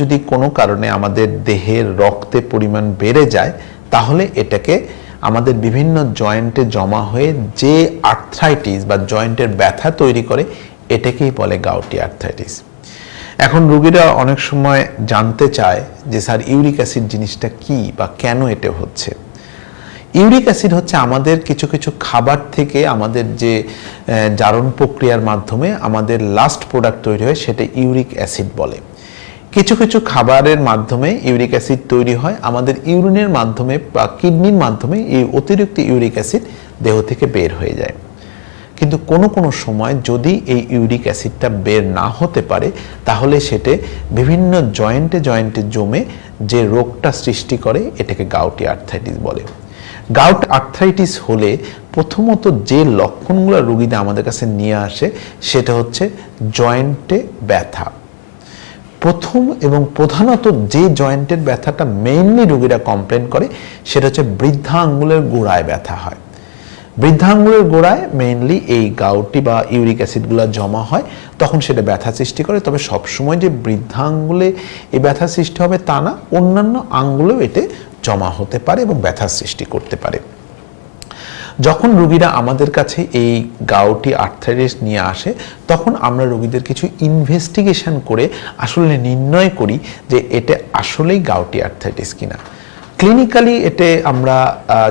যদি কোনো কারণে আমাদের দেহের রক্তের পরিমাণ বেড়ে যায় তাহলে এটাকে আমাদের বিভিন্ন জয়েন্টে জমা হয়ে যে আর্থ্রাইটিস বা জয়েন্টের ব্যথা তৈরি করে এটাকেই বলে গাউটি আর্থ্রাইটিস। এখন রোগীরা অনেক সময় জানতে চায় যে স্যার ইউরিক অ্যাসিড জিনিসটা কি বা কেন এটা হচ্ছে। ইউরিক অ্যাসিড হচ্ছে আমাদের কিছু কিছু খাবার থেকে আমাদের যে জারণ প্রক্রিয়ার মাধ্যমে আমাদের লাস্ট প্রোডাক্ট তৈরি হয় সেটা ইউরিক অ্যাসিড বলে। কিছু কিছু খাবারের মাধ্যমে ইউরিক অ্যাসিড তৈরি হয়, আমাদের ইউরিনের মাধ্যমে বা কিডনির মাধ্যমে এই অতিরিক্ত ইউরিক অ্যাসিড দেহ থেকে বের হয়ে যায়। কিন্তু কোনো কোনো সময় যদি এই ইউরিক অ্যাসিডটা বের না হতে পারে তাহলে সেটা বিভিন্ন জয়েন্টে জয়েন্টে জমে যে রোগটা সৃষ্টি করে এটাকে গাউটি আর্থ্রাইটিস বলে। গাউট আর্থ্রাইটিস হলে প্রথমত যে লক্ষণগুলো রোগীরা আমাদের কাছে নিয়ে আসে সেটা হচ্ছে জয়েন্টে ব্যথা। প্রথম এবং প্রধানত যে জয়েন্টের ব্যথাটা মেইনলি রোগীরা কমপ্লেন করে সেটা হচ্ছে বৃদ্ধা আঙ্গুলের গোড়ায় ব্যথা হয়। বৃদ্ধা আঙ্গুলের গোড়ায় মেইনলি এই গাউটি বা ইউরিক অ্যাসিডগুলো জমা হয়, তখন সেটা ব্যথা সৃষ্টি করে। তবে সবসময় যে বৃদ্ধা আঙ্গুলে এই ব্যথা সৃষ্টি হবে তা না, অন্যান্য আঙ্গুলেও এতে জমা হতে পারে এবং ব্যথা সৃষ্টি করতে পারে। যখন রোগীরা আমাদের কাছে এই গাউটি আর্থ্রাইটিস নিয়ে আসে তখন আমরা রোগীদের কিছু ইনভেস্টিগেশন করে আসলে নির্ণয় করি যে এটা আসলেই গাউটি আর্থ্রাইটিস কিনা। ক্লিনিক্যালি এতে আমরা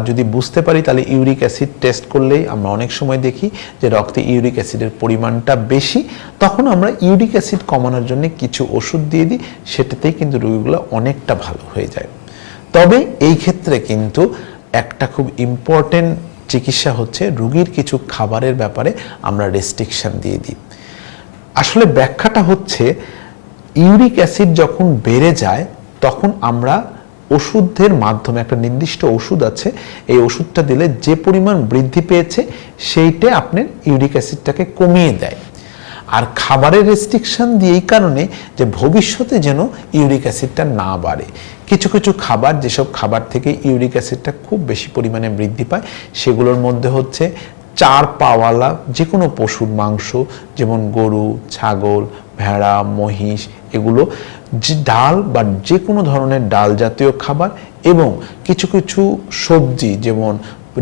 যদি বুঝতে পারি তাহলে ইউরিক অ্যাসিড টেস্ট করলেই আমরা অনেক সময় দেখি যে রক্তে ইউরিক অ্যাসিডের পরিমাণটা বেশি, তখন আমরা ইউরিক অ্যাসিড কমানোর জন্য কিছু ওষুধ দিয়ে দিই, সেটাতেই কিন্তু রোগীগুলো অনেকটা ভালো হয়ে যায়। তবে এই ক্ষেত্রে কিন্তু একটা খুব ইম্পর্টেন্ট চিকিৎসা হচ্ছে রোগীর কিছু খাবারের ব্যাপারে আমরা রেস্ট্রিকশন দিয়ে দিই। আসলে ব্যাখ্যাটা হচ্ছে ইউরিক অ্যাসিড যখন বেড়ে যায় তখন আমরা ওষুধের মাধ্যমে, একটা নির্দিষ্ট ওষুধ আছে, এই ওষুধটা দিলে যে পরিমাণ বৃদ্ধি পেয়েছে সেইটা আপনার ইউরিক অ্যাসিডটাকে কমিয়ে দেয়। আর খাবারের রেস্ট্রিকশন দিয়ে এই কারণে যে ভবিষ্যতে যেন ইউরিক অ্যাসিডটা না বাড়ে। কিছু কিছু খাবার, যেসব খাবার থেকে ইউরিক অ্যাসিডটা খুব বেশি পরিমাণে বৃদ্ধি পায় সেগুলোর মধ্যে হচ্ছে চার পাওয়ালা যে কোনো পশুর মাংস, যেমন গরু, ছাগল, ভেড়া, মহিষ, এগুলো ডাল বা যে কোনো ধরনের ডাল জাতীয় খাবার, এবং কিছু কিছু সবজি যেমন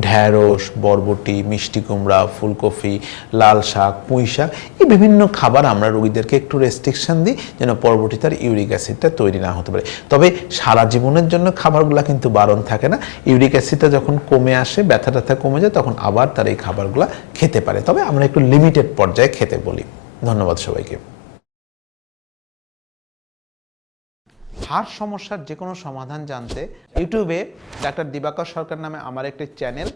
ঢেঁড়স, বরবটি, মিষ্টি কুমড়া, ফুলকপি, লাল শাক, পুঁই শাক, এই বিভিন্ন খাবার আমরা রোগীদেরকে একটু রেস্ট্রিকশন দিই যেন পরবর্তীতে আর ইউরিক অ্যাসিডটা তৈরি না হতে পারে। তবে সারা জীবনের জন্য খাবারগুলো কিন্তু বারণ থাকে না। ইউরিক অ্যাসিডটা যখন কমে আসে, ব্যথা ট্যাথা কমে যায়, তখন আবার তার এই খাবারগুলো খেতে পারে। তবে আমরা একটু লিমিটেড পর্যায়ে খেতে বলি। ধন্যবাদ সবাইকে। হাড় সমস্যার যে কোনো সমাধান জানতে ইউটিউবে ডাক্তার দিবাকর সরকার নামে আমার একটি চ্যানেল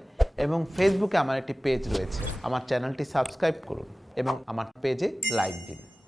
এবং ফেসবুকে আমার একটি পেজ রয়েছে। আমার চ্যানেলটি সাবস্ক্রাইব করুন এবং আমার পেজে লাইক দিন।